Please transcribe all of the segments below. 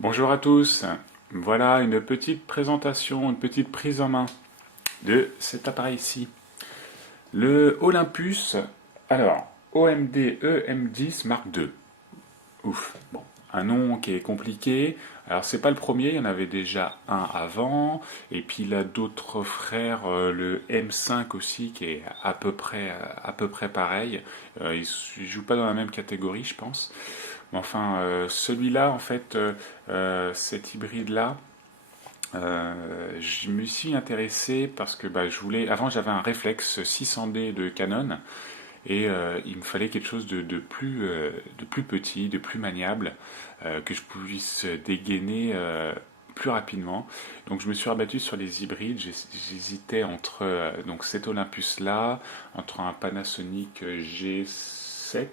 Bonjour à tous, voilà une petite présentation, une petite prise en main de cet appareil-ci. Le Olympus, alors OMD EM10 Mark II. Ouf, bon, un nom qui est compliqué. Alors c'est pas le premier, il y en avait déjà un avant, et puis il a d'autres frères, le M5 aussi qui est à peu près pareil. Il joue pas dans la même catégorie, je pense. Mais enfin, celui-là, en fait, cet hybride-là, je me suis intéressé parce que je voulais. Avant, j'avais un réflexe 600D de Canon et il me fallait quelque chose de plus petit, de plus maniable, que je puisse dégainer plus rapidement. Donc je me suis rabattu sur les hybrides. J'hésitais entre donc cet Olympus-là, entre un Panasonic G7.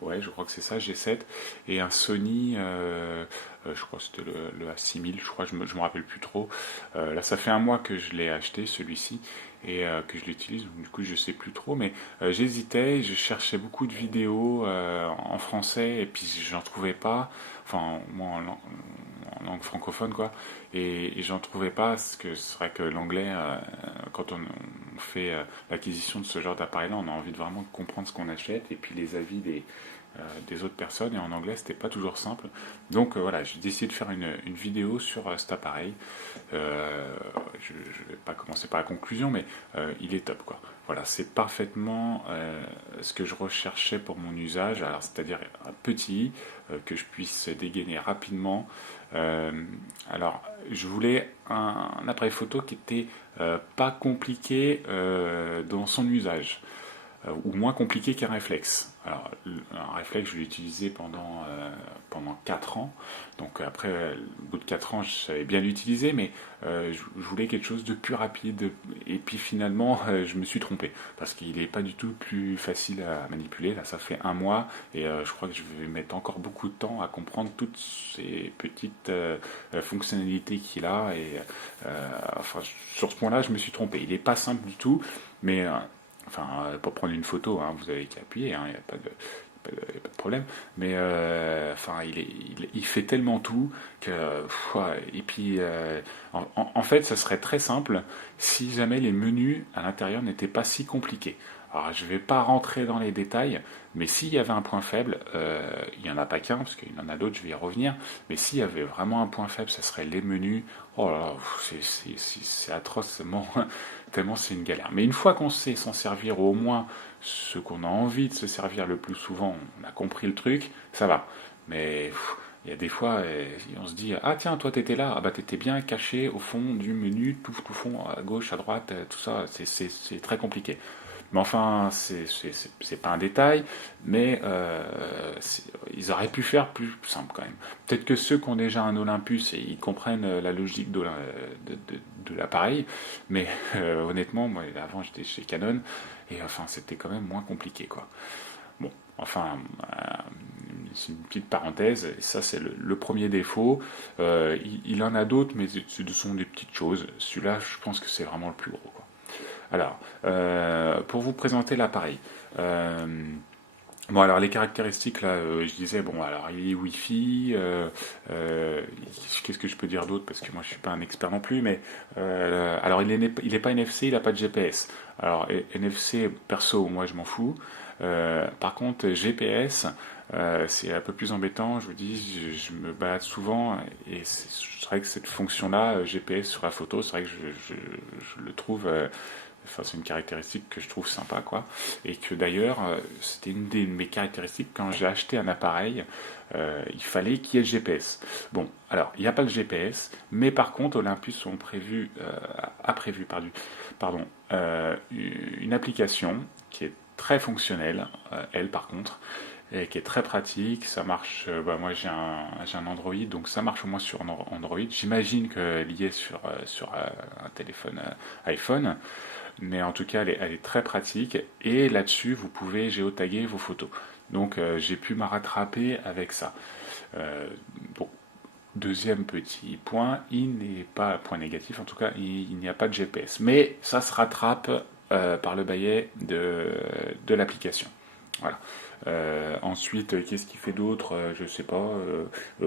Ouais, je crois que c'est ça, G7, et un Sony, je crois que c'était le A6000, je crois, je me rappelle plus trop. Là, ça fait un mois que je l'ai acheté, celui-ci, et que je l'utilise, donc du coup, je sais plus trop, mais j'hésitais, je cherchais beaucoup de vidéos en français, et puis j'en trouvais pas, enfin, moi, en langue francophone, quoi, et j'en trouvais pas, parce que c'est vrai que l'anglais, quand on fait l'acquisition de ce genre d'appareil-là, on a envie de vraiment comprendre ce qu'on achète, et puis les avis des autres personnes, et en anglais c'était pas toujours simple. Donc voilà, j'ai décidé de faire une vidéo sur cet appareil. Je vais pas commencer par la conclusion, mais il est top, quoi. Voilà, c'est parfaitement ce que je recherchais pour mon usage, alors c'est-à-dire un petit, que je puisse dégainer rapidement. Alors je voulais un appareil photo qui était pas compliqué dans son usage, ou moins compliqué qu'un réflexe. Alors, un réflexe, je l'ai utilisé pendant 4 ans. Donc après, au bout de 4 ans, je savais bien l'utiliser, mais je voulais quelque chose de plus rapide. Et puis finalement, je me suis trompé, parce qu'il n'est pas du tout plus facile à manipuler. Là, ça fait un mois, et je crois que je vais mettre encore beaucoup de temps à comprendre toutes ces petites fonctionnalités qu'il a. Et enfin, sur ce point-là, je me suis trompé. Il n'est pas simple du tout, mais enfin, pour prendre une photo, hein, vous avez qu'à appuyer, il n'y a pas de problème. Mais enfin, il fait tellement tout que. Et puis, en fait, ça serait très simple si jamais les menus à l'intérieur n'étaient pas si compliqués. Alors, je ne vais pas rentrer dans les détails, mais s'il y avait un point faible, il n'y en a pas qu'un, parce qu'il y en a d'autres, je vais y revenir, mais s'il y avait vraiment un point faible, ça serait les menus. Oh là là, c'est atrocement, tellement c'est une galère. Mais une fois qu'on sait s'en servir, ou au moins ce qu'on a envie de se servir le plus souvent, on a compris le truc, ça va. Mais il y a des fois, on se dit, ah tiens, toi t'étais là, ah bah t'étais bien caché au fond du menu, tout fond, à gauche, à droite, tout ça, c'est très compliqué. Mais enfin, c'est pas un détail, mais ils auraient pu faire plus simple quand même. Peut-être que ceux qui ont déjà un Olympus, et ils comprennent la logique de l'appareil, mais honnêtement, moi avant j'étais chez Canon, et enfin c'était quand même moins compliqué, quoi. Bon, enfin, c'est une petite parenthèse, et ça c'est le premier défaut. Il en a d'autres, mais ce sont des petites choses. Celui-là, je pense que c'est vraiment le plus gros, quoi. Alors, pour vous présenter l'appareil. Bon, alors les caractéristiques, là, je disais, bon, alors il est Wi-Fi, qu'est-ce que je peux dire d'autre, parce que moi je suis pas un expert non plus, mais alors il est pas NFC, il n'a pas de GPS. Alors NFC, perso, moi je m'en fous. Par contre, GPS, c'est un peu plus embêtant, je vous dis, je me balade souvent, et c'est vrai que cette fonction-là, GPS sur la photo, c'est vrai que je le trouve. Enfin, c'est une caractéristique que je trouve sympa, quoi. Et que d'ailleurs, c'était une de mes caractéristiques quand j'ai acheté un appareil, il fallait qu'il y ait le GPS. Bon, alors, il n'y a pas le GPS, mais par contre, Olympus a prévu une application qui est très fonctionnelle, elle par contre, et qui est très pratique. Ça marche, moi j'ai un Android, donc ça marche au moins sur Android. J'imagine qu'elle y est sur un téléphone iPhone, mais en tout cas elle est très pratique, et là-dessus vous pouvez géotaguer vos photos. Donc j'ai pu me rattraper avec ça. Bon, deuxième petit point, il n'est pas un point négatif, en tout cas, il n'y a pas de GPS. Mais ça se rattrape par le biais de l'application. Voilà. Ensuite, qu'est-ce qu'il fait d'autre? Je sais pas.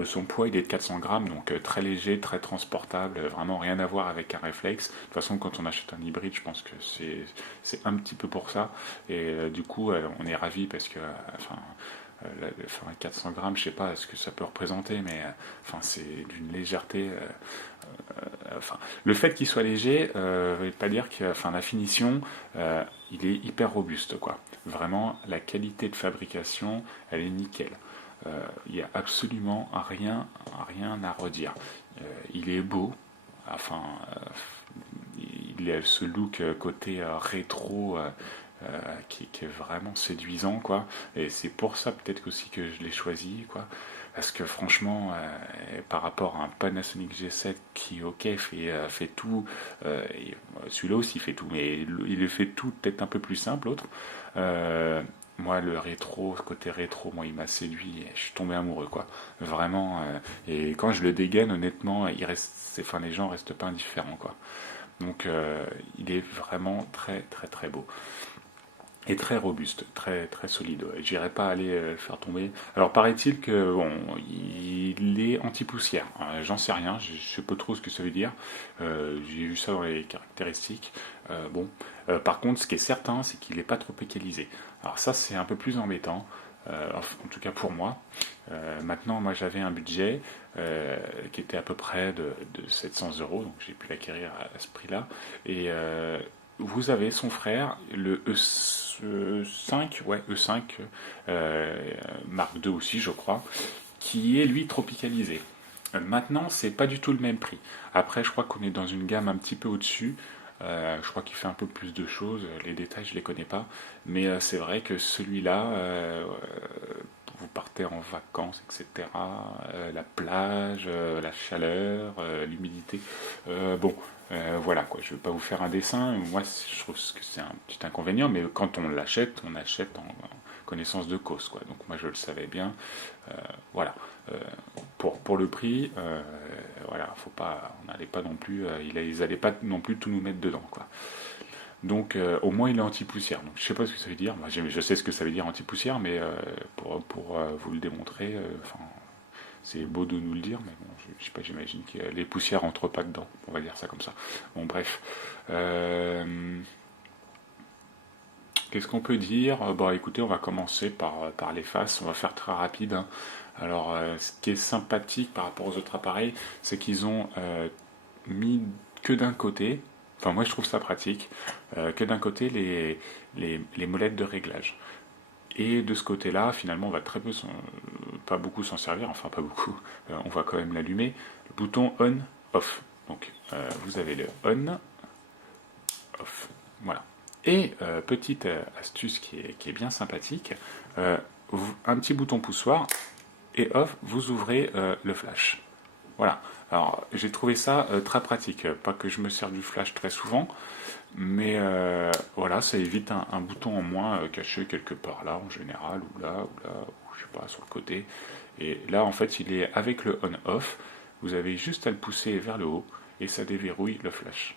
Son poids, il est de 400 grammes, donc très léger, très transportable, vraiment rien à voir avec un réflexe. De toute façon, quand on achète un hybride, je pense que c'est un petit peu pour ça. Et du coup, on est ravis parce que, enfin, 400 grammes, je sais pas ce que ça peut représenter, mais enfin, c'est d'une légèreté. Enfin, le fait qu'il soit léger ne veut pas dire que, enfin, la finition, il est hyper robuste, quoi. Vraiment, la qualité de fabrication, elle est nickel. Il n'y a absolument rien à redire. Il est beau, enfin, il a ce look côté rétro qui est vraiment séduisant, quoi. Et c'est pour ça peut-être aussi que je l'ai choisi, quoi. Parce que franchement, par rapport à un Panasonic G7 qui, ok, fait tout, celui-là aussi fait tout, mais il le fait tout peut-être un peu plus simple, l'autre. Moi, le rétro, côté rétro, moi, il m'a séduit. Et je suis tombé amoureux, quoi. Vraiment. Et quand je le dégaine, honnêtement, enfin, les gens restent pas indifférents, quoi. Donc, il est vraiment très, très, très beau. Et très robuste, très très solide. Ouais. J'irai pas aller le faire tomber. Alors paraît-il que bon, il est anti-poussière. J'en sais rien, je sais pas trop ce que ça veut dire. J'ai vu ça dans les caractéristiques. Bon, par contre, ce qui est certain, c'est qu'il n'est pas tropicalisé. Alors ça, c'est un peu plus embêtant. En tout cas pour moi. Maintenant, moi j'avais un budget qui était à peu près de 700 euros, donc j'ai pu l'acquérir à ce prix-là. Et vous avez son frère, le E5, ouais, E5, Mark II aussi, je crois, qui est lui tropicalisé. Maintenant, c'est pas du tout le même prix. Après, je crois qu'on est dans une gamme un petit peu au-dessus. Je crois qu'il fait un peu plus de choses. Les détails, je les connais pas. Mais c'est vrai que celui-là, vous partez en vacances, etc. La plage, la chaleur, l'humidité. Bon, voilà quoi. Je ne vais pas vous faire un dessin. Moi, je trouve que c'est un petit inconvénient. Mais quand on achète en connaissance de cause, quoi. Donc moi, je le savais bien. Voilà. Pour le prix, voilà, faut pas, on n'allait pas non plus, ils n'allaient pas non plus tout nous mettre dedans, quoi. Donc au moins il est anti-poussière. Donc je sais pas ce que ça veut dire. Moi, je sais ce que ça veut dire anti-poussière, mais pour vous le démontrer, enfin, c'est beau de nous le dire, mais bon, je sais pas, j'imagine que les poussières entrent pas dedans. On va dire ça comme ça. Bon bref. Qu'est-ce qu'on peut dire? Bon, écoutez, on va commencer par les faces. On va faire très rapide, hein. Alors, ce qui est sympathique par rapport aux autres appareils, c'est qu'ils ont mis que d'un côté, enfin moi je trouve ça pratique, que d'un côté les molettes de réglage. Et de ce côté-là, finalement, on va très peu, pas beaucoup s'en servir, enfin pas beaucoup, on va quand même l'allumer. Le bouton on, off. Donc vous avez le on, off. Voilà. Et petite astuce qui est bien sympathique, un petit bouton poussoir et off, vous ouvrez le flash. Voilà. Alors j'ai trouvé ça très pratique. Pas que je me sers du flash très souvent, mais voilà, ça évite un bouton en moins caché quelque part là en général, ou je sais pas, sur le côté. Et là en fait il est avec le on-off, vous avez juste à le pousser vers le haut et ça déverrouille le flash.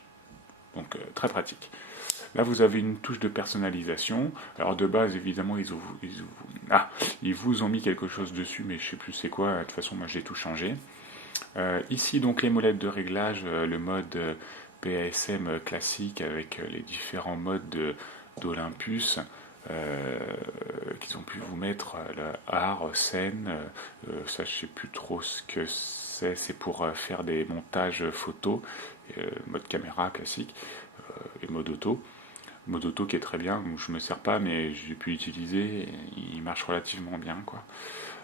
Donc très pratique. Là, vous avez une touche de personnalisation. Alors, de base, évidemment, ils vous ont mis quelque chose dessus, mais je ne sais plus c'est quoi. De toute façon, moi, j'ai tout changé. Ici, donc, les molettes de réglage, le mode PASM classique avec les différents modes d'Olympus qu'ils ont pu vous mettre, le art, scène. Ça, je ne sais plus trop ce que c'est. C'est pour faire des montages photos, mode caméra classique et mode auto. Mode auto qui est très bien, je me sers pas, mais j'ai pu l'utiliser, et il marche relativement bien, quoi.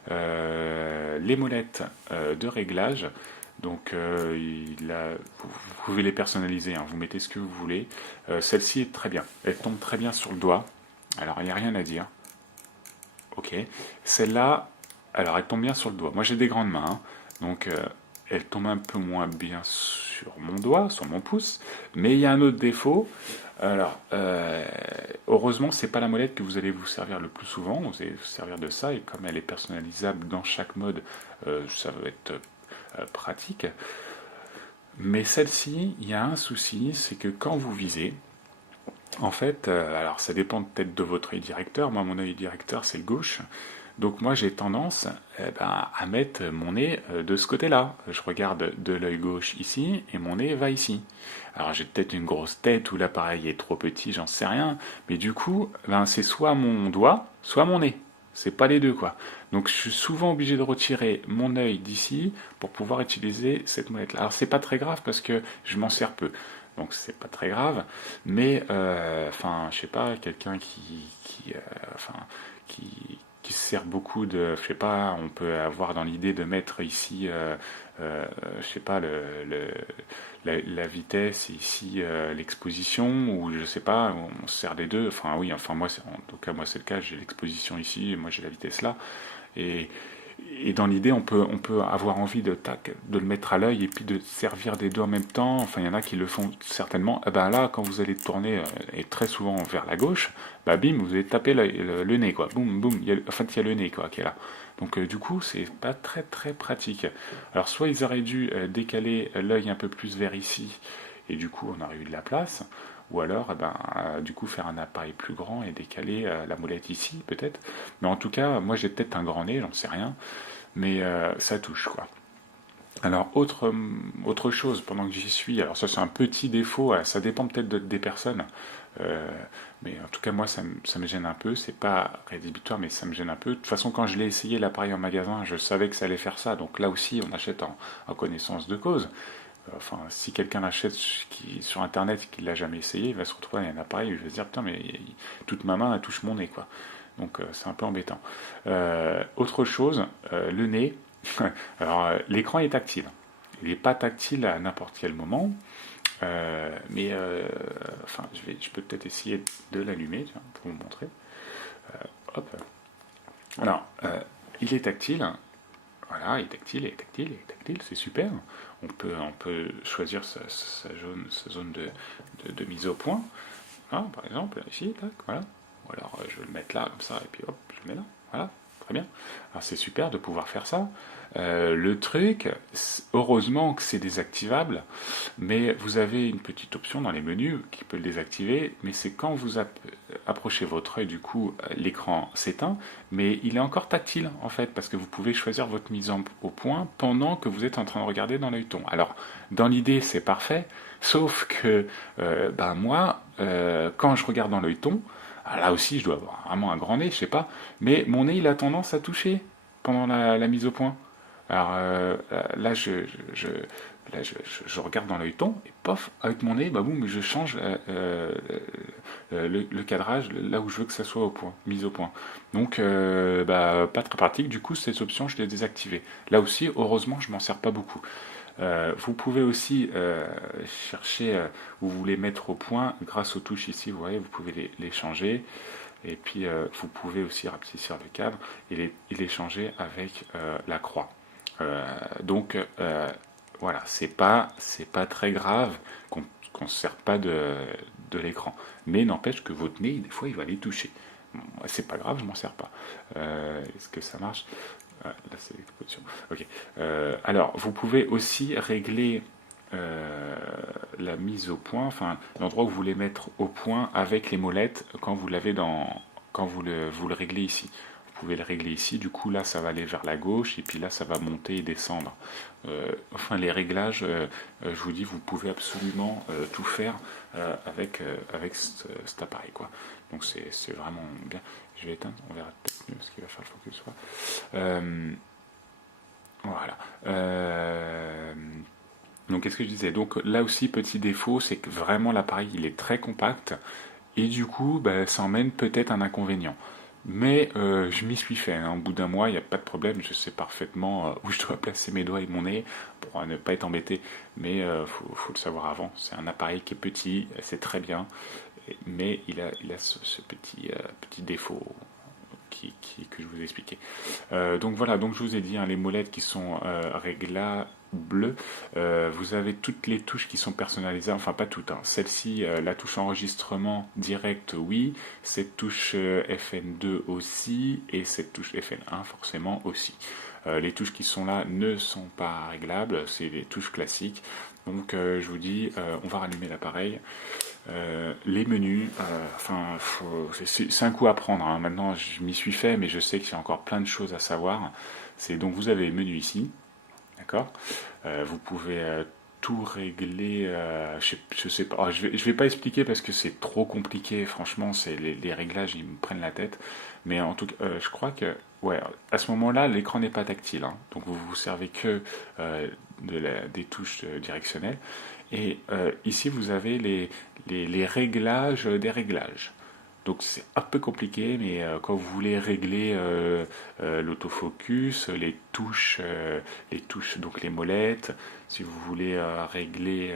Les molettes de réglage, donc vous pouvez les personnaliser, hein, vous mettez ce que vous voulez. Celle-ci est très bien, elle tombe très bien sur le doigt, alors il n'y a rien à dire. Ok, celle-là, alors elle tombe bien sur le doigt. Moi j'ai des grandes mains, hein, donc elle tombe un peu moins bien sur mon doigt, sur mon pouce, mais il y a un autre défaut. Alors, heureusement, c'est pas la molette que vous allez vous servir le plus souvent. Vous allez vous servir de ça, et comme elle est personnalisable dans chaque mode, ça va être pratique. Mais celle-ci, il y a un souci, c'est que quand vous visez, en fait, alors ça dépend peut-être de votre œil directeur. Moi, mon œil directeur, c'est le gauche. Donc moi, j'ai tendance à mettre mon nez de ce côté-là. Je regarde de l'œil gauche ici et mon nez va ici. Alors j'ai peut-être une grosse tête ou l'appareil est trop petit, j'en sais rien. Mais du coup, c'est soit mon doigt, soit mon nez. C'est pas les deux, quoi. Donc je suis souvent obligé de retirer mon œil d'ici pour pouvoir utiliser cette molette-là. Alors c'est pas très grave parce que je m'en sers peu. Donc c'est pas très grave, mais je sais pas, quelqu'un qui se sert beaucoup de, je sais pas, on peut avoir dans l'idée de mettre ici, je sais pas, la vitesse et ici l'exposition, ou je sais pas, on se sert des deux. Enfin oui, enfin moi, en tout cas moi c'est le cas, j'ai l'exposition ici, et moi j'ai la vitesse là, et et dans l'idée, on peut avoir envie de le mettre à l'œil et puis de servir des deux en même temps. Enfin, il y en a qui le font certainement. Et ben là, quand vous allez tourner, et très souvent vers la gauche, bah bim, vous allez taper le nez, quoi. Boum, boum, en fait, il y a le nez, quoi, qui est là. Donc, du coup, c'est pas très, très pratique. Alors, soit ils auraient dû décaler l'œil un peu plus vers ici, et du coup, on aurait eu de la place. Ou alors, du coup, faire un appareil plus grand et décaler la molette ici, peut-être. Mais en tout cas, moi, j'ai peut-être un grand nez, j'en sais rien. Mais ça touche, quoi. Alors, autre chose, pendant que j'y suis, alors ça c'est un petit défaut, ça dépend peut-être des personnes, euh, mais en tout cas moi ça me gêne un peu, c'est pas rédhibitoire mais ça me gêne un peu. De toute façon quand je l'ai essayé l'appareil en magasin, je savais que ça allait faire ça, donc là aussi on achète en connaissance de cause. Enfin, si quelqu'un l'achète sur internet et qu'il l'a jamais essayé, il va se retrouver avec un appareil, il va se dire putain mais toute ma main elle touche mon nez, quoi. Donc c'est un peu embêtant. Autre chose, le nez. Alors l'écran est tactile. Il n'est pas tactile à n'importe quel moment, enfin je peux peut-être essayer de l'allumer pour vous montrer. Hop. Alors il est tactile. Voilà, il est tactile, il est tactile, il est tactile, c'est super. On peut choisir sa zone de mise au point. Ah, par exemple, ici, tac, voilà. Ou alors je vais le mettre là, comme ça, et puis hop, je le mets là. Voilà, très bien. Alors c'est super de pouvoir faire ça. Le truc, heureusement que c'est désactivable, mais vous avez une petite option dans les menus qui peut le désactiver, mais c'est quand vous approchez votre œil, du coup, l'écran s'éteint, mais il est encore tactile en fait, parce que vous pouvez choisir votre mise au point pendant que vous êtes en train de regarder dans l'œilleton. Alors, dans l'idée, c'est parfait, sauf que moi, quand je regarde dans l'œilleton, là aussi, je dois avoir vraiment un grand nez, je sais pas, mais mon nez, il a tendance à toucher pendant la mise au point. Alors là, je regarde dans l'œilleton et pof, avec mon nez, bah boum, je change le cadrage là où je veux que ça soit mis au point. Donc, pas très pratique. Du coup, cette option, je l'ai désactivée. Là aussi, heureusement, je m'en sers pas beaucoup. Vous pouvez aussi chercher où vous voulez mettre au point grâce aux touches ici. Vous voyez, vous pouvez les changer. Et puis, vous pouvez aussi rapetisser le cadre et les changer avec la croix. Donc voilà, c'est pas très grave qu'on ne se sert pas de l'écran. Mais n'empêche que votre nez, des fois, il va les toucher. Bon, c'est pas grave, je m'en sers pas. Est-ce que ça marche? Là, c'est l'exposition. Ok. Alors, vous pouvez aussi régler la mise au point, enfin l'endroit où vous voulez mettre au point avec les molettes quand vous le réglez ici. Vous pouvez le régler ici, du coup là ça va aller vers la gauche et puis là ça va monter et descendre. Enfin les réglages, je vous dis, vous pouvez absolument tout faire avec cet appareil, quoi. Donc c'est vraiment bien. Je vais éteindre, on verra peut-être mieux ce qu'il va faire le focus. Voilà. Donc qu'est-ce que je disais? Donc là aussi petit défaut, c'est que vraiment l'appareil il est très compact et du coup ça emmène peut-être un inconvénient. Mais je m'y suis fait, hein. Au bout d'un mois, il n'y a pas de problème, je sais parfaitement où je dois placer mes doigts et mon nez pour ne pas être embêté. Mais faut le savoir avant. C'est un appareil qui est petit, c'est très bien, mais il a ce petit défaut que je vous ai expliqué. Donc voilà, donc je vous ai dit, hein, les molettes qui sont réglables. Vous avez toutes les touches qui sont personnalisables, enfin pas toutes, hein. Celle-ci, la touche enregistrement direct, oui, cette touche FN2 aussi, et cette touche FN1 forcément aussi. Les touches qui sont là ne sont pas réglables, c'est des touches classiques. Donc je vous dis, on va rallumer l'appareil. Les menus, c'est un coup à prendre, hein. Maintenant, je m'y suis fait, mais je sais qu'il y a encore plein de choses à savoir. Donc vous avez le menu ici, d'accord. Vous pouvez tout régler. Je sais pas. Je vais pas expliquer parce que c'est trop compliqué. Franchement, c'est les réglages, ils me prennent la tête. Mais en tout cas, je crois que ouais, à ce moment-là, l'écran n'est pas tactile, hein. Donc vous vous servez que des touches directionnelles. Et ici, vous avez les réglages des réglages. Donc c'est un peu compliqué, mais quand vous voulez régler l'autofocus, les touches, donc les molettes, si vous voulez régler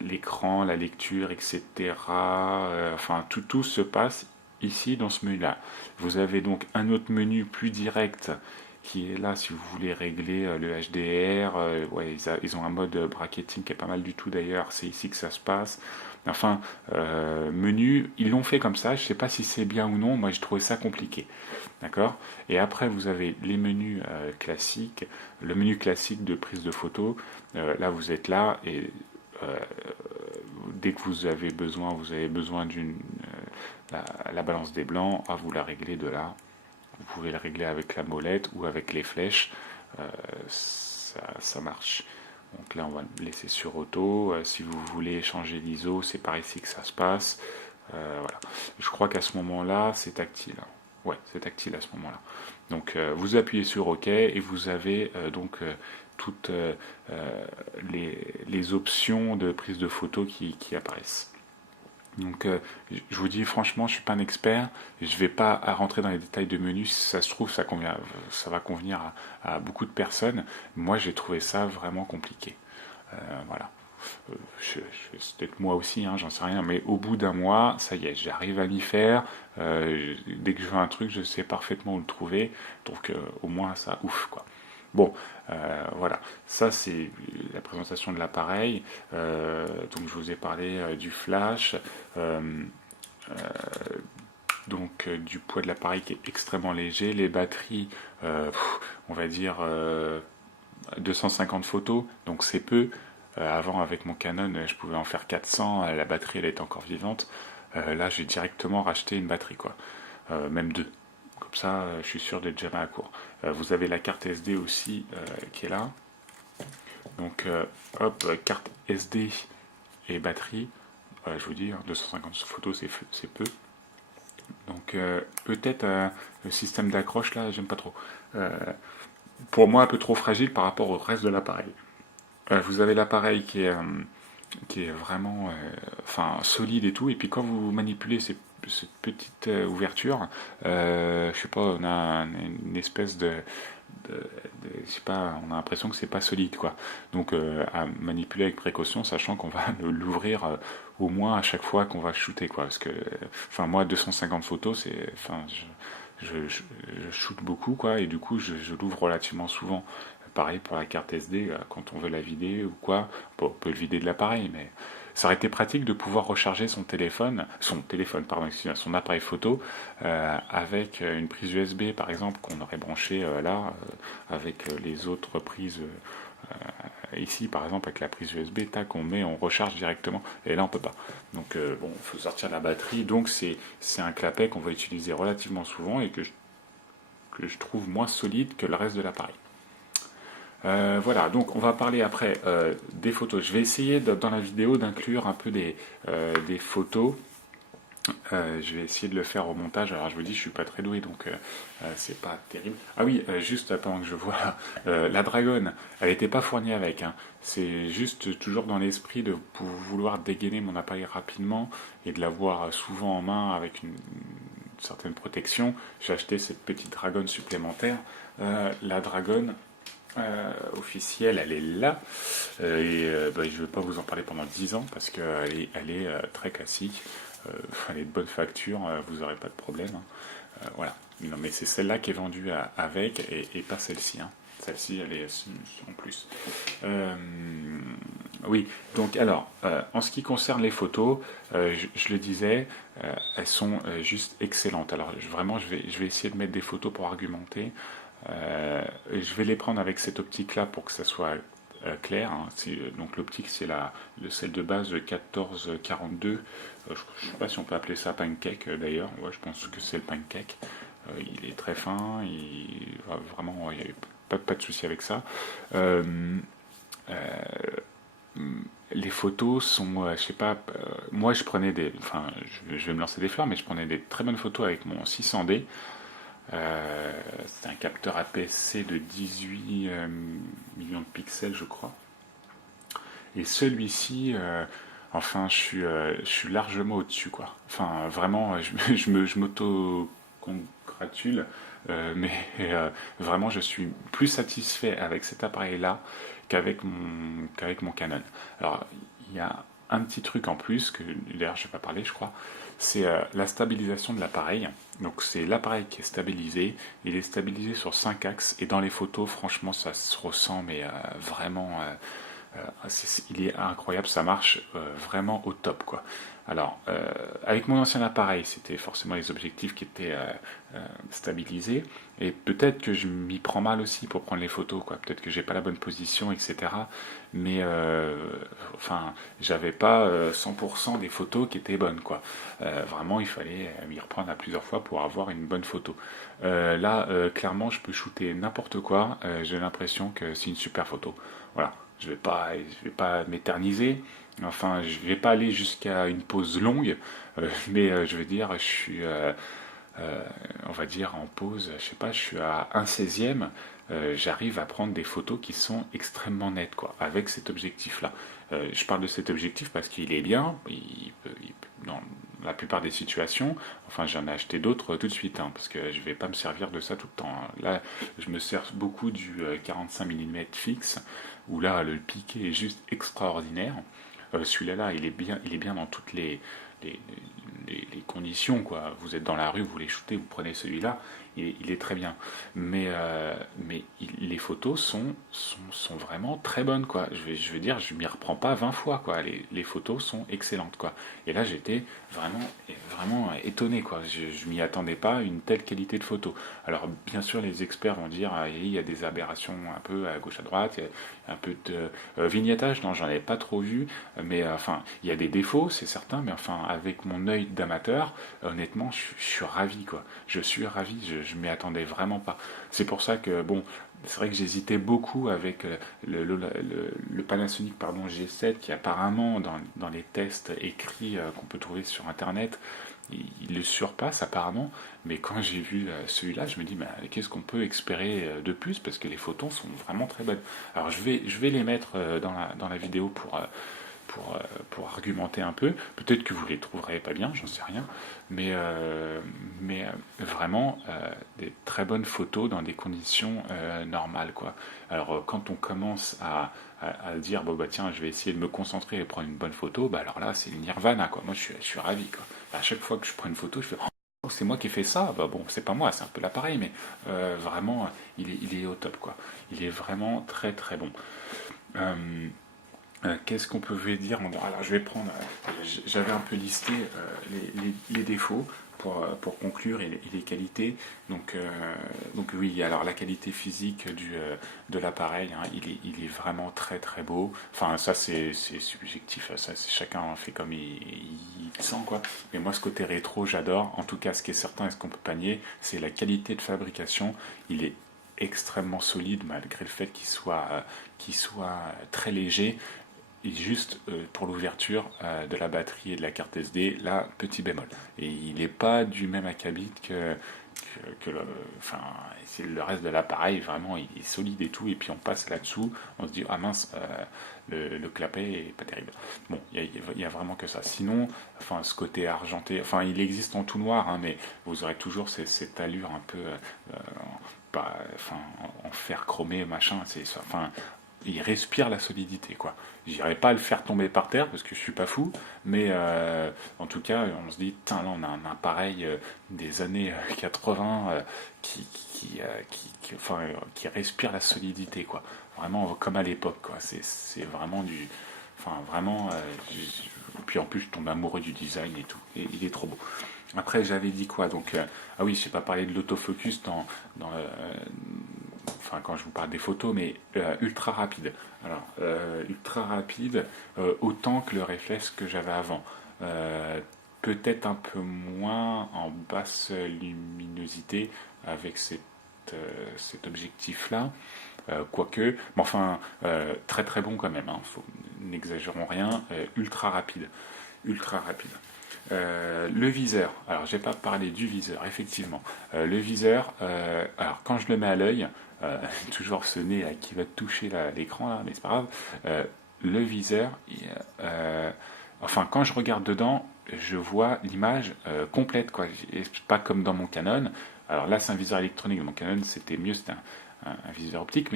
l'écran, la lecture, etc. Enfin, tout se passe ici dans ce menu-là. Vous avez donc un autre menu plus direct qui est là si vous voulez régler le HDR. Ouais, ils ont un mode bracketing qui est pas mal du tout d'ailleurs, c'est ici que ça se passe. Enfin, menu, ils l'ont fait comme ça, je sais pas si c'est bien ou non, moi j'ai trouvé ça compliqué. D'accord. Et après vous avez les menus classiques, le menu classique de prise de photo. Là vous êtes là et dès que vous avez besoin d'une la balance des blancs, vous la réglez de là. Vous pouvez le régler avec la molette ou avec les flèches, ça marche. Donc là on va le laisser sur auto. Si vous voulez changer l'ISO, c'est par ici que ça se passe. Voilà. Je crois qu'à ce moment-là, c'est tactile. Ouais, c'est tactile à ce moment-là. Donc vous appuyez sur OK et vous avez toutes les options de prise de photo qui apparaissent. Donc je vous dis franchement, je suis pas un expert, je ne vais pas rentrer dans les détails de menu, si ça se trouve ça va convenir beaucoup de personnes. Moi j'ai trouvé ça vraiment compliqué. Voilà. C'est peut-être moi aussi, hein, j'en sais rien, mais au bout d'un mois, ça y est, j'arrive à m'y faire. Dès que je veux un truc, je sais parfaitement où le trouver. Donc au moins ça ouf quoi. Bon, voilà, ça c'est la présentation de l'appareil. Donc je vous ai parlé du flash, du poids de l'appareil qui est extrêmement léger. Les batteries, on va dire 250 photos, donc c'est peu. Avant avec mon Canon, je pouvais en faire 400, la batterie elle est encore vivante. Là j'ai directement racheté une batterie quoi, même deux. Comme ça, je suis sûr d'être jamais à court. Vous avez la carte SD aussi qui est là. Donc, carte SD et batterie. Je vous dis, 250 photos, c'est peu. Donc, peut-être le système d'accroche là, j'aime pas trop. Pour moi, un peu trop fragile par rapport au reste de l'appareil. Vous avez l'appareil qui est vraiment solide et tout. Et puis, quand vous manipulez cette petite ouverture, je sais pas, on a une espèce je sais pas, on a l'impression que c'est pas solide quoi. Donc à manipuler avec précaution, sachant qu'on va l'ouvrir au moins à chaque fois qu'on va shooter quoi. Parce que, moi 250 photos, je shoote beaucoup quoi, et du coup je l'ouvre relativement souvent. Pareil pour la carte SD, quand on veut la vider ou quoi, bon, on peut le vider de l'appareil, mais ça aurait été pratique de pouvoir recharger pardon, son appareil photo avec une prise USB par exemple qu'on aurait branché là avec les autres prises ici par exemple avec la prise USB, tac, on recharge directement et là on peut pas. Donc bon, il faut sortir la batterie, donc c'est un clapet qu'on va utiliser relativement souvent et que je trouve moins solide que le reste de l'appareil. Voilà, donc on va parler après des photos. Je vais essayer dans la vidéo d'inclure un peu des photos. Je vais essayer de le faire au montage. Alors je vous dis, je suis pas très doué, donc c'est pas terrible. Ah oui, juste pendant que je vois la Dragon, elle n'était pas fournie avec, hein. C'est juste toujours dans l'esprit de vouloir dégainer mon appareil rapidement et de l'avoir souvent en main avec une certaine protection. J'ai acheté cette petite Dragon supplémentaire. La Dragon officielle, elle est là. Je ne vais pas vous en parler pendant 10 ans parce qu'elle est très classique. Elle est de bonne facture, vous n'aurez pas de problème. Hein. Voilà. Non, mais c'est celle-là qui est vendue avec et pas celle-ci. Hein. Celle-ci, elle est en plus. Oui, donc alors, en ce qui concerne les photos, je le disais, elles sont juste excellentes. Alors vraiment, je vais essayer de mettre des photos pour argumenter. Je vais les prendre avec cette optique-là pour que ça soit clair. Hein. Donc l'optique, c'est celle de base 14-42. Je ne sais pas si on peut appeler ça pancake d'ailleurs. Ouais, je pense que c'est le pancake. Il est très fin. Vraiment, il n'y a pas de souci avec ça. Euh, les photos sont, je sais pas, moi je prenais enfin, je vais me lancer des fleurs, mais je prenais des très bonnes photos avec mon 600D. C'est un capteur APS-C de 18 millions de pixels, je crois. Et celui-ci, enfin, je suis largement au-dessus, quoi. Enfin, vraiment, je m'auto-congratule, mais vraiment, je suis plus satisfait avec cet appareil-là qu'avec mon Canon. Alors, il y a un petit truc en plus, que d'ailleurs, je vais pas parler, je crois, c'est la stabilisation de l'appareil. Donc, c'est l'appareil qui est stabilisé. Il est stabilisé sur 5 axes, et dans les photos, franchement, ça se ressent, mais vraiment. Il est incroyable, ça marche vraiment au top, quoi. Alors, avec mon ancien appareil, c'était forcément les objectifs qui étaient stabilisés, et peut-être que je m'y prends mal aussi pour prendre les photos, quoi. Peut-être que j'ai pas la bonne position, etc. Mais enfin, j'avais pas 100% des photos qui étaient bonnes, quoi. Vraiment, il fallait m'y reprendre à plusieurs fois pour avoir une bonne photo. Là, clairement, je peux shooter n'importe quoi. J'ai l'impression que c'est une super photo. Voilà. Je vais pas m'éterniser. Enfin, je vais pas aller jusqu'à une pause longue, mais je veux dire, je suis, on va dire en pause, je sais pas, je suis à 1/16e. J'arrive à prendre des photos qui sont extrêmement nettes, quoi, avec cet objectif-là. Je parle de cet objectif parce qu'il est bien, dans la plupart des situations. Enfin, j'en ai acheté d'autres tout de suite, hein, parce que je vais pas me servir de ça tout le temps. Hein. Là, je me sers beaucoup du 45 mm fixe, où là, le piqué est juste extraordinaire. Celui-là, il est bien dans toutes les, les conditions, quoi. Vous êtes dans la rue, vous voulez shooter, vous prenez celui-là, il est très bien. Mais les photos sont vraiment très bonnes, quoi. Je veux dire, je m'y reprends pas 20 fois, quoi. Les photos sont excellentes, quoi. Et là, j'étais vraiment étonné, quoi. Je m'y attendais pas, une telle qualité de photo. Alors, bien sûr, les experts vont dire, ah, il y a des aberrations un peu à gauche, à droite, il y a un peu de vignettage, non, j'en avais pas trop vu, mais enfin, il y a des défauts, c'est certain, mais enfin, avec mon œil d'amateur, honnêtement, je suis ravi, quoi. Je suis ravi, je m'y attendais vraiment pas. C'est pour ça que, bon, c'est vrai que j'hésitais beaucoup avec le Panasonic pardon, G7 qui apparemment dans les tests écrits qu'on peut trouver sur internet, il le surpasse apparemment, mais quand j'ai vu celui-là, je me dis, qu'est-ce qu'on peut espérer de plus, parce que les photos sont vraiment très bonnes. Alors je vais les mettre dans la vidéo pour argumenter un peu. Peut-être que vous les trouverez pas bien, j'en sais rien, mais vraiment des très bonnes photos dans des conditions normales, quoi. Alors quand on commence à dire bon bah tiens je vais essayer de me concentrer et prendre une bonne photo, bah alors là c'est le nirvana, quoi. Moi je suis ravi, quoi. À chaque fois que je prends une photo, je fais oh, c'est moi qui ai fait ça, bah bon c'est pas moi, c'est un peu l'appareil, mais vraiment il est au top, quoi. Il est vraiment très très bon. Euh, Qu'est-ce qu'on pouvait dire? Alors, je vais prendre. J'avais un peu listé les défauts pour conclure et les qualités. Donc oui, alors la qualité physique de l'appareil, hein, il est vraiment très très beau. Enfin, ça c'est subjectif, ça, chacun en fait comme il sent, quoi. Mais moi, ce côté rétro, j'adore. En tout cas, ce qui est certain et ce qu'on peut pas nier, c'est la qualité de fabrication. Il est extrêmement solide malgré le fait qu'il soit très léger. Et juste pour l'ouverture de la batterie et de la carte SD, là, petit bémol. Et il n'est pas du même acabit enfin, c'est le reste de l'appareil, vraiment, il est solide et tout. Et puis on passe là-dessous, on se dit, ah mince, le clapet est pas terrible. Bon, il y a vraiment que ça. Sinon, enfin, ce côté argenté, enfin, il existe en tout noir, hein, mais vous aurez toujours cette allure un peu, enfin, en fer chromé, machin. Enfin, il respire la solidité, quoi. J'irai pas le faire tomber par terre parce que je suis pas fou, mais en tout cas, on se dit, là, on a un appareil des années 80 enfin, qui respire la solidité, quoi. Vraiment comme à l'époque, quoi. C'est vraiment du, enfin, vraiment. Puis en plus, je tombe amoureux du design et tout. Et il est trop beau. Après, j'avais dit quoi? Donc, ah oui, je n'ai pas parlé de l'autofocus dans enfin, quand je vous parle des photos, mais ultra rapide. Alors, ultra rapide, autant que le réflexe que j'avais avant. Peut-être un peu moins en basse luminosité avec cet objectif-là, quoique, mais enfin, très très bon quand même, hein, n'exagérons rien, ultra rapide. Ultra rapide. Le viseur, alors j'ai pas parlé du viseur, effectivement. Le viseur, alors quand je le mets à l'œil, toujours ce nez qui va toucher l'écran là, mais c'est pas grave. Le viseur, enfin quand je regarde dedans, je vois l'image complète, quoi. Et pas comme dans mon Canon. Alors là, c'est un viseur électronique. Mon Canon, c'était mieux, c'était un viseur optique,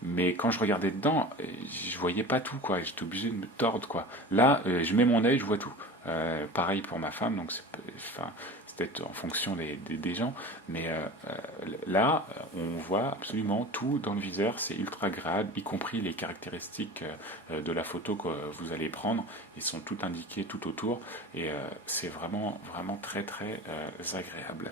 mais quand je regardais dedans, je voyais pas tout, quoi. J'étais obligé de me tordre, quoi. Là, je mets mon œil, je vois tout. Pareil pour ma femme, donc enfin, c'est peut-être en fonction des gens, mais là, on voit absolument tout dans le viseur, c'est ultra agréable, y compris les caractéristiques de la photo que vous allez prendre, ils sont tout indiqués tout autour, et c'est vraiment, vraiment très, très agréable.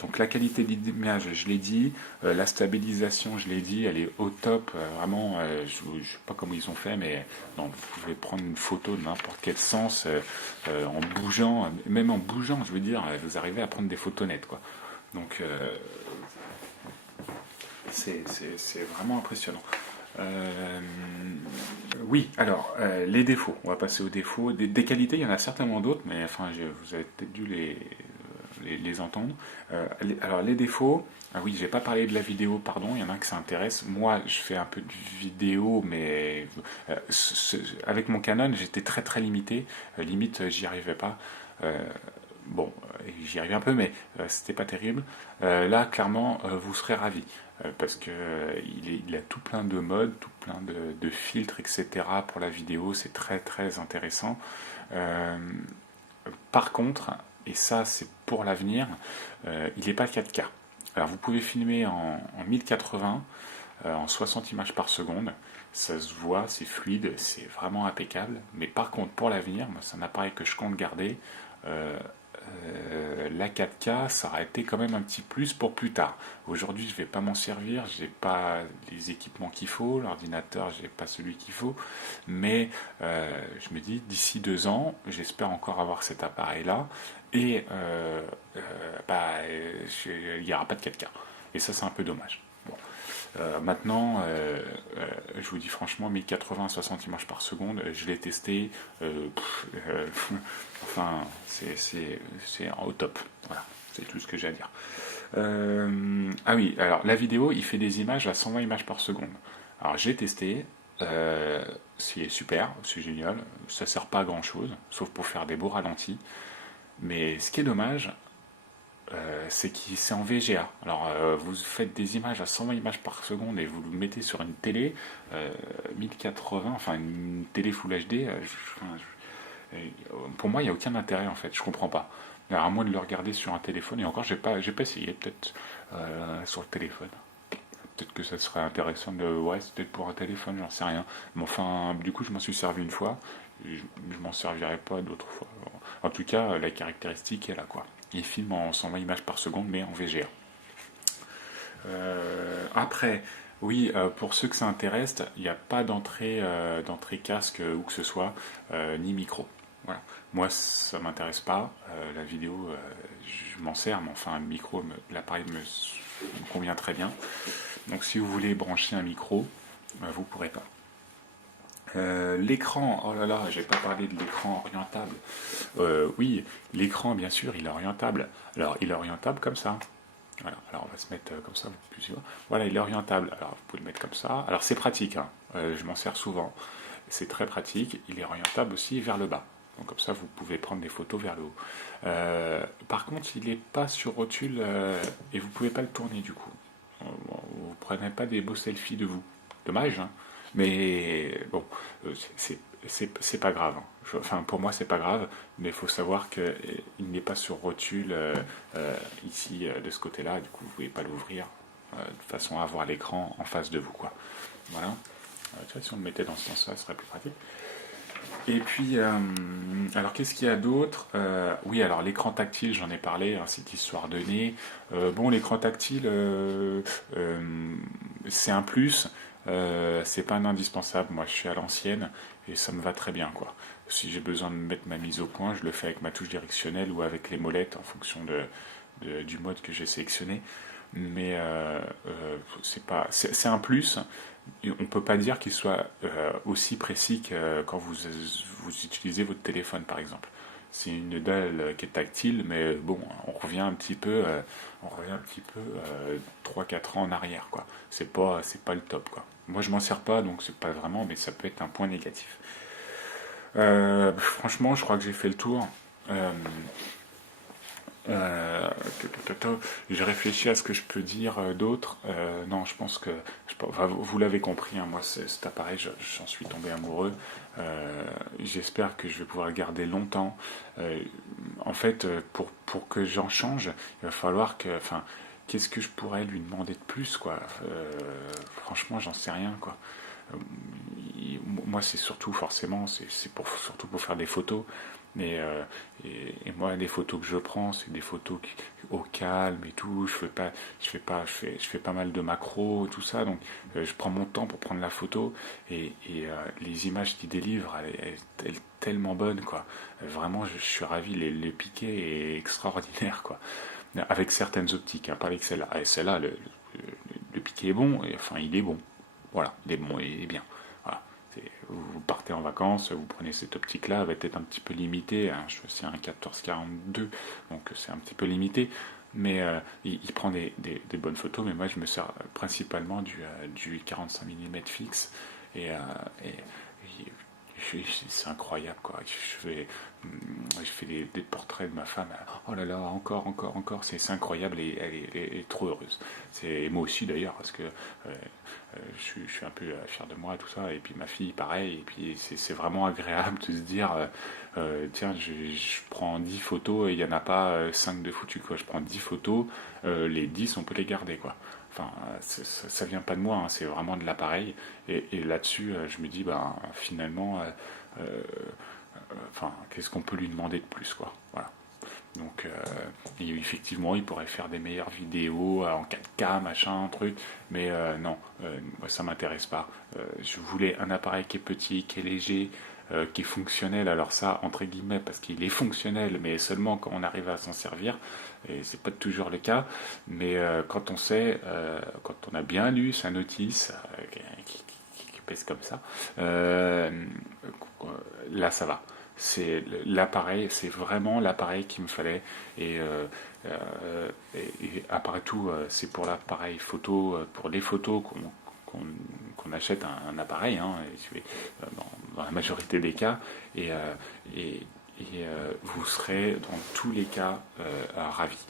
Donc la qualité d'image, je l'ai dit, la stabilisation, je l'ai dit, elle est au top, vraiment, je ne sais pas comment ils ont fait, mais non, vous pouvez prendre une photo de n'importe quel sens, en bougeant, même en bougeant, je veux dire, vous arrivez à prendre des photos nettes, quoi. Donc c'est vraiment impressionnant. Oui, alors, les défauts, on va passer aux défauts. Des qualités, il y en a certainement d'autres, mais enfin, vous avez peut-être dû les entendre. Alors les défauts, ah oui, j'ai pas parlé de la vidéo, pardon, il y en a un que ça intéresse. Moi, je fais un peu de vidéo, mais avec mon Canon, j'étais très très limité. Limite, j'y arrivais pas. Bon, j'y arrivais un peu, mais c'était pas terrible. Là, clairement, vous serez ravis. Parce que il a tout plein de modes, tout plein de filtres, etc. pour la vidéo, c'est très très intéressant. Par contre, et ça c'est pour l'avenir, il n'est pas 4K. Alors vous pouvez filmer en 1080, en 60 images par seconde, ça se voit, c'est fluide, c'est vraiment impeccable, mais par contre pour l'avenir, moi c'est un appareil que je compte garder, la 4K, ça aurait été quand même un petit plus pour plus tard. Aujourd'hui, je ne vais pas m'en servir, j'ai pas les équipements qu'il faut, l'ordinateur, j'ai pas celui qu'il faut, mais je me dis d'ici 2 ans, j'espère encore avoir cet appareil-là et il n'y aura pas de 4K. Et ça, c'est un peu dommage. Bon. Maintenant, je vous dis franchement, 1080 60 images par seconde, je l'ai testé. Enfin, c'est au top. Voilà, c'est tout ce que j'ai à dire. Ah oui, alors la vidéo, il fait des images à 120 images par seconde. Alors j'ai testé, c'est super, c'est génial. Ça sert pas à grand chose, sauf pour faire des beaux ralentis. Mais ce qui est dommage, c'est en VGA. Alors, vous faites des images à 120 images par seconde et vous le mettez sur une télé 1080, enfin une télé Full HD. Pour moi, il n'y a aucun intérêt en fait. Je comprends pas. Alors, à moins de le regarder sur un téléphone, et encore, j'ai pas essayé, peut-être sur le téléphone. Peut-être que ça serait intéressant de. Ouais, c'est peut-être pour un téléphone, j'en sais rien. Mais enfin, du coup, je m'en suis servi une fois. Je m'en servirai pas d'autres fois. En tout cas, la caractéristique est là, quoi. Il filme en 120 images par seconde, mais en VGA. Après, oui, pour ceux que ça intéresse, il n'y a pas d'entrée casque ou que ce soit, ni micro. Voilà. Moi, ça m'intéresse pas. La vidéo, je m'en sers, mais enfin, le micro, l'appareil me convient très bien. Donc, si vous voulez brancher un micro, vous pourrez pas. L'écran, oh là là, j'ai pas parlé de l'écran orientable. Oui, l'écran, bien sûr, il est orientable. Alors, il est orientable comme ça. Voilà, alors on va se mettre comme ça, plusieurs. Voilà, il est orientable. Alors, vous pouvez le mettre comme ça. Alors, c'est pratique, hein. Je m'en sers souvent. C'est très pratique. Il est orientable aussi vers le bas. Donc, comme ça, vous pouvez prendre des photos vers le haut. Par contre, il n'est pas sur rotule et vous pouvez pas le tourner du coup. Vous prenez pas des beaux selfies de vous. Dommage, hein. Mais bon, c'est pas grave. Enfin, pour moi, c'est pas grave, mais il faut savoir qu'il n'est pas sur rotule ici, de ce côté-là. Du coup, vous pouvez pas l'ouvrir de façon à avoir l'écran en face de vous, quoi. Voilà. Tu vois, si on le mettait dans ce sens-là, ce serait plus pratique. Et puis, alors qu'est-ce qu'il y a d'autre? Oui, alors l'écran tactile, j'en ai parlé, hein, cette histoire de nez. Bon, l'écran tactile, c'est un plus, c'est pas un indispensable. Moi, je suis à l'ancienne et ça me va très bien, quoi. Si j'ai besoin de mettre ma mise au point, je le fais avec ma touche directionnelle ou avec les molettes en fonction du mode que j'ai sélectionné. Mais c'est un plus. On peut pas dire qu'il soit aussi précis que quand vous utilisez votre téléphone, par exemple. C'est une dalle qui est tactile, mais bon, on revient un petit peu 3-4 ans en arrière, quoi. C'est pas le top, quoi. Moi, je m'en sers pas, donc c'est pas vraiment, mais ça peut être un point négatif. Franchement, je crois que j'ai fait le tour. Euh, euh, j'ai réfléchi à ce que je peux dire d'autre. Non, je pense que enfin, vous l'avez compris, hein, moi cet appareil, j'en suis tombé amoureux. J'espère que je vais pouvoir le garder longtemps. Euh, En fait, pour que j'en change, il va falloir que, enfin, qu'est-ce que je pourrais lui demander de plus, quoi. Franchement, j'en sais rien, quoi. Euh, Moi, c'est surtout forcément, surtout pour faire des photos. Mais, et moi, les photos que je prends, c'est des photos au calme et tout. Je fais pas mal de macros, tout ça. Donc, je prends mon temps pour prendre la photo les images qu'il délivre, elle est tellement bonne, quoi. Vraiment, je suis ravi. Le piqué est extraordinaire, quoi. Avec certaines optiques, hein, pas avec celle-là. Et celle-là, le piqué est bon. Et, enfin, il est bon. Voilà, il est bon et il est bien. Voilà. Vous partez en vacances, vous prenez cette optique-là, elle va être un petit peu limitée, hein, c'est un 14-42, donc c'est un petit peu limité, mais il prend des bonnes photos, mais moi je me sers principalement du 45 mm fixe, et, et, c'est incroyable, quoi. Je fais des portraits de ma femme. Oh là là, encore. C'est incroyable et elle est trop heureuse. C'est moi aussi d'ailleurs parce que je suis un peu fier de moi tout ça. Et puis ma fille pareil. Et puis c'est vraiment agréable de se dire tiens, je prends 10 photos et il n'y en a pas 5 de foutus, quoi. Je prends 10 photos, les 10 on peut les garder, quoi. Enfin, ça vient pas de moi, hein, c'est vraiment de l'appareil. Et là-dessus, je me dis, ben, finalement, enfin, qu'est-ce qu'on peut lui demander de plus, quoi. Voilà. Donc, effectivement, il pourrait faire des meilleures vidéos en 4K, machin, truc, mais non, moi, ça m'intéresse pas. Je voulais un appareil qui est petit, qui est léger, qui est fonctionnel. Alors ça, entre guillemets, parce qu'il est fonctionnel, mais seulement quand on arrive à s'en servir. Et c'est pas toujours le cas. Mais quand on sait, quand on a bien lu sa notice, qui pèse comme ça, là ça va. C'est l'appareil, c'est vraiment l'appareil qu'il me fallait. Et, et après tout, c'est pour l'appareil photo, pour les photos qu'on achète un appareil, hein, dans la majorité des cas, et, et, vous serez dans tous les cas ravis.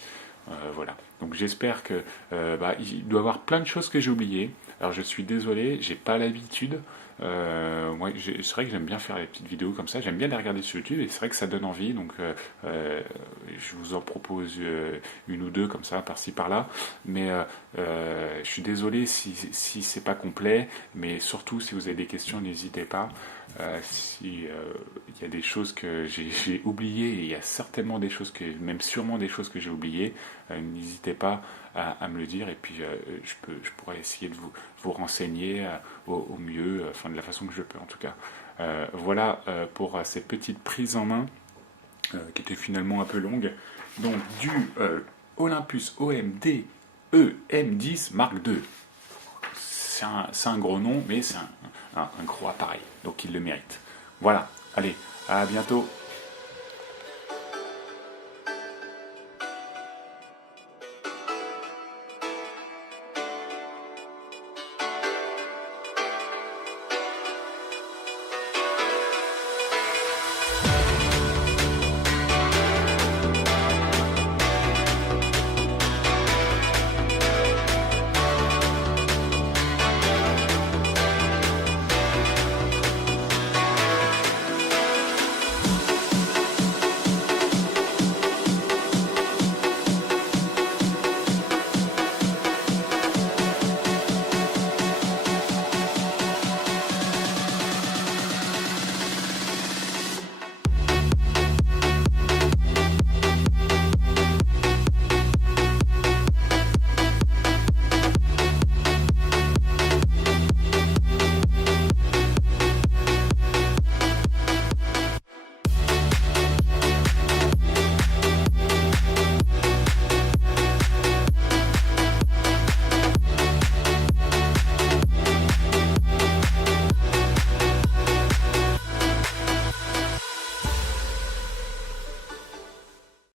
Voilà. Donc j'espère que il doit y avoir plein de choses que j'ai oubliées. Alors je suis désolé, j'ai pas l'habitude. C'est vrai que j'aime bien faire les petites vidéos comme ça, j'aime bien les regarder sur YouTube et c'est vrai que ça donne envie, donc je vous en propose une ou deux comme ça, par-ci par-là, mais je suis désolé si c'est pas complet, mais surtout si vous avez des questions, n'hésitez pas. Si il y a des choses que j'ai oubliées, et il y a certainement des choses même sûrement des choses que j'ai oubliées, n'hésitez pas à me le dire et puis je pourrais essayer de vous renseigner au mieux, enfin de la façon que je peux en tout cas. Voilà pour cette petite prise en main qui était finalement un peu longue. Donc du Olympus OMD EM10 Mark II. C'est un gros nom, mais c'est un gros appareil, donc il le mérite. Voilà, allez, à bientôt.